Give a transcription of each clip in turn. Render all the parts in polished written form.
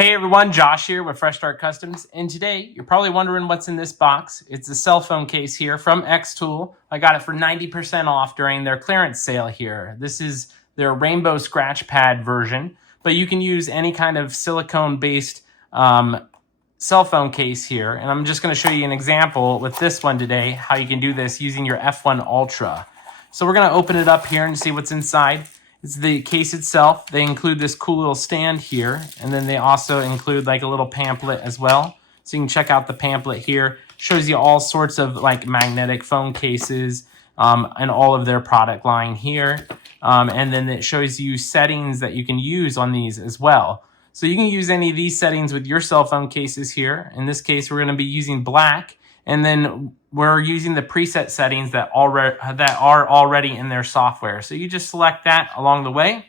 Hey everyone, Josh here with Fresh Start Customs, and today you're probably wondering what's in this box. It's a cell phone case here from xTool. I got it for 90% off during their clearance sale here. This is their rainbow scratch pad version, but you can use any kind of silicone-based cell phone case here, and I'm just going to show you an example with this one today, how you can do this using your F1 Ultra. So we're going to open it up here and see what's inside. It's the case itself. They include this cool little stand here, and then they also include like a little pamphlet as well. So you can check out the pamphlet here. Shows you all sorts of like magnetic phone cases and all of their product line here. And then it shows you settings that you can use on these as well. So you can use any of these settings with your cell phone cases here. In this case, we're going to be using black, and then we're using the preset settings that are already in their software. So you just select that along the way.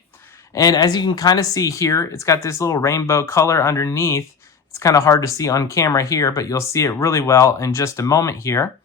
And as you can kind of see here, it's got this little rainbow color underneath. It's kind of hard to see on camera here, but you'll see it really well in just a moment here.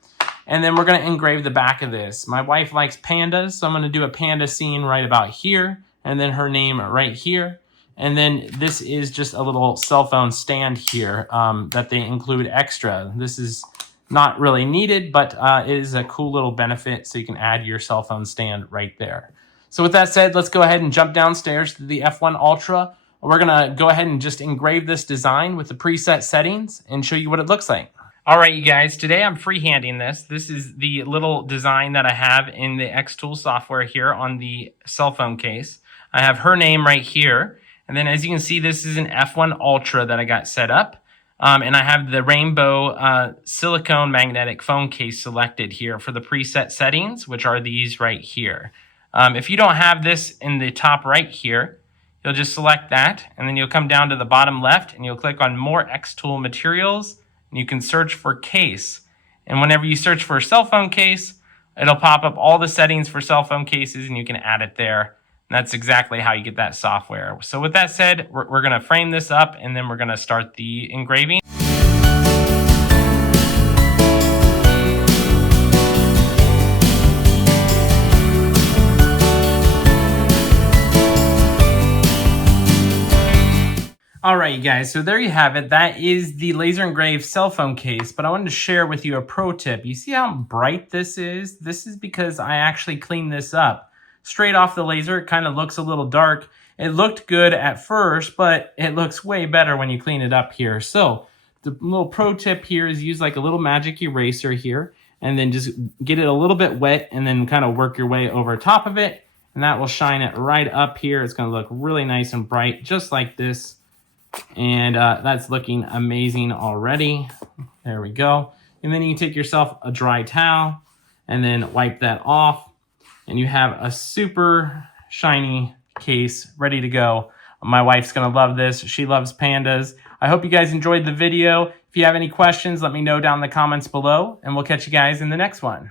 And then we're going to engrave the back of this. My wife likes pandas, so I'm going to do a panda scene right about here, and then her name right here. And then this is just a little cell phone stand here that they include extra. This is not really needed, but it is a cool little benefit, so you can add your cell phone stand right there. So with that said, let's go ahead and jump downstairs to the F1 Ultra. We're going to go ahead and just engrave this design with the preset settings and show you what it looks like. All right, you guys, today I'm freehanding this. This is the little design that I have in the xTool software here on the cell phone case. I have her name right here. And then as you can see, this is an F1 Ultra that I got set up. And I have the rainbow silicone magnetic phone case selected here for the preset settings, which are these right here. If you don't have this in the top right here, you'll just select that, and then you'll come down to the bottom left, and you'll click on More xTool Materials, and you can search for case. And whenever you search for a cell phone case, it'll pop up all the settings for cell phone cases, and you can add it there. And that's exactly how you get that software. So with that said, we're going to frame this up, and then we're going to start the engraving. All right, you guys, so there you have it. That is the laser engraved cell phone case, but I wanted to share with you a pro tip. You see how bright this is? This is because I actually cleaned this up. Straight off the laser, it kind of looks a little dark. It looked good at first, but it looks way better when you clean it up here. So the little pro tip here is use like a little magic eraser here, and then just get it a little bit wet, and then kind of work your way over top of it, and that will shine it right up here. It's going to look really nice and bright, just like this. And that's looking amazing already. There we go. And then you can take yourself a dry towel and then wipe that off. And you have a super shiny case ready to go. My wife's going to love this. She loves pandas. I hope you guys enjoyed the video. If you have any questions, let me know down in the comments below, and we'll catch you guys in the next one.